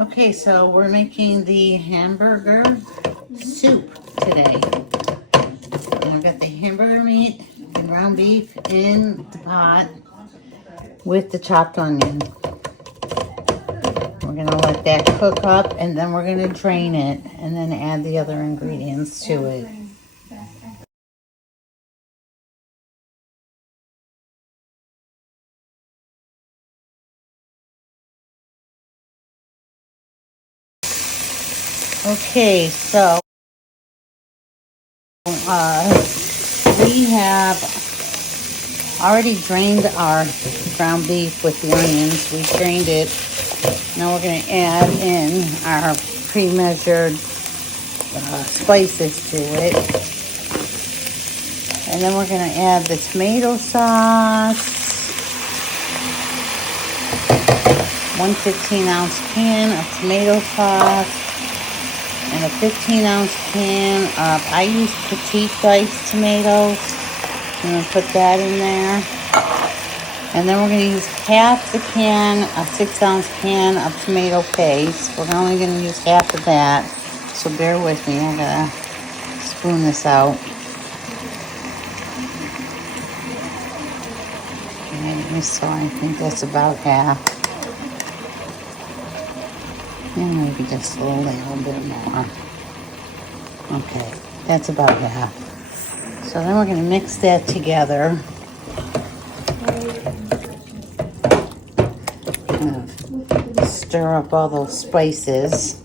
Okay, so we're making the hamburger soup today. And I've got the hamburger meat and ground beef in the pot with the chopped onion. We're gonna let that cook up and then we're gonna drain it and then add the other ingredients to it. Okay, so we have already drained our ground beef with the onions. We drained it. Now we're going to add in our pre-measured spices to it. And then we're going to add the tomato sauce, 1 15-ounce can of tomato sauce, and a 15-ounce can of, I use petite diced tomatoes. I'm going to put that in there. And then we're going to use half the can, a 6-ounce can of tomato paste. We're only going to use half of that. So bear with me. I'm going to spoon this out. Okay, so I think that's about half. And maybe just a little bit more. Okay, that's about half. So then we're going to mix that together. Stir up all those spices.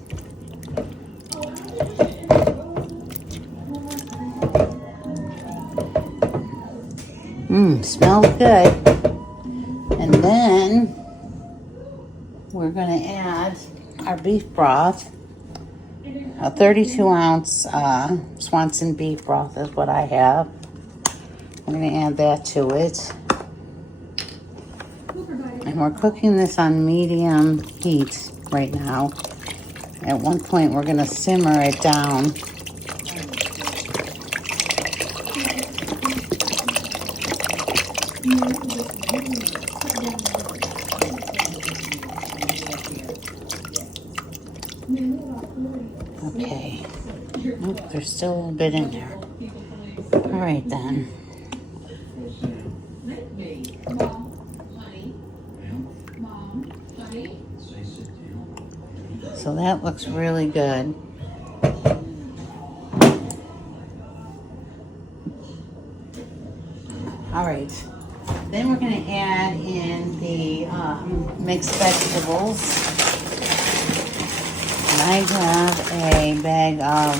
Smells good. And then we're going to add our beef broth. A 32-ounce Swanson beef broth is what I have. I'm going to add that to it. And we're cooking this on medium heat right now. At one point, we're going to simmer it down. Okay. Oh, there's still a little bit in there. All right, then. So that looks really good. All right. Then we're going to add in the mixed vegetables. And I have a bag of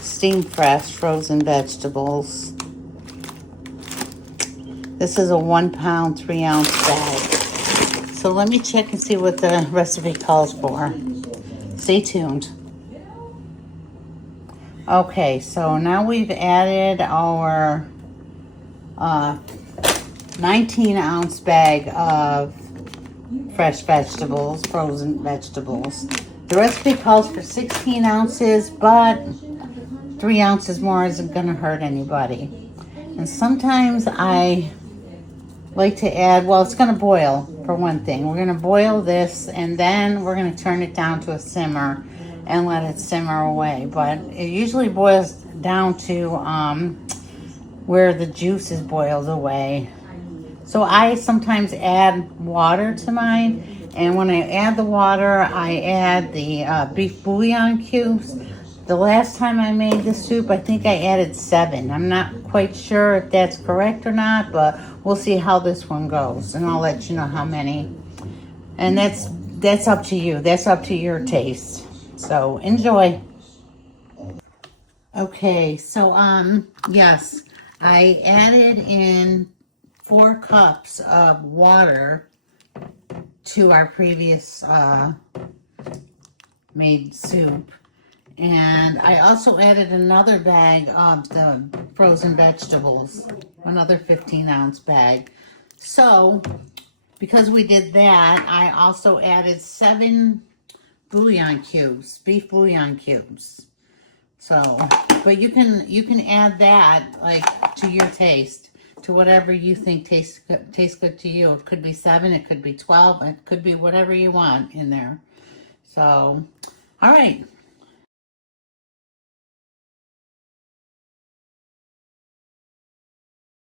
steam fresh frozen vegetables. This is a 1 pound, 3-ounce bag. So let me check and see what the recipe calls for. Stay tuned. Okay, so now we've added our 19-ounce bag of fresh vegetables, frozen vegetables. The recipe calls for 16 ounces, but 3 ounces more isn't going to hurt anybody. And sometimes I like to add, well, it's going to boil for one thing. We're going to boil this and then we're going to turn it down to a simmer and let it simmer away. But it usually boils down to where the juice is boiled away. So I sometimes add water to mine, and when I add the water, I add the beef bouillon cubes. The last time I made this soup, I think I added 7. I'm not quite sure if that's correct or not, but we'll see how this one goes, and I'll let you know how many. And that's up to you. That's up to your taste. So enjoy. Okay, so yes, I added in 4 cups of water to our previous made soup. And I also added another bag of the frozen vegetables, another 15-ounce bag. So, because we did that, I also added 7 bouillon cubes, beef bouillon cubes. So, but you can add that like to your taste, to whatever you think tastes good to you. It could be 7, it could be 12, it could be whatever you want in there. So, all right.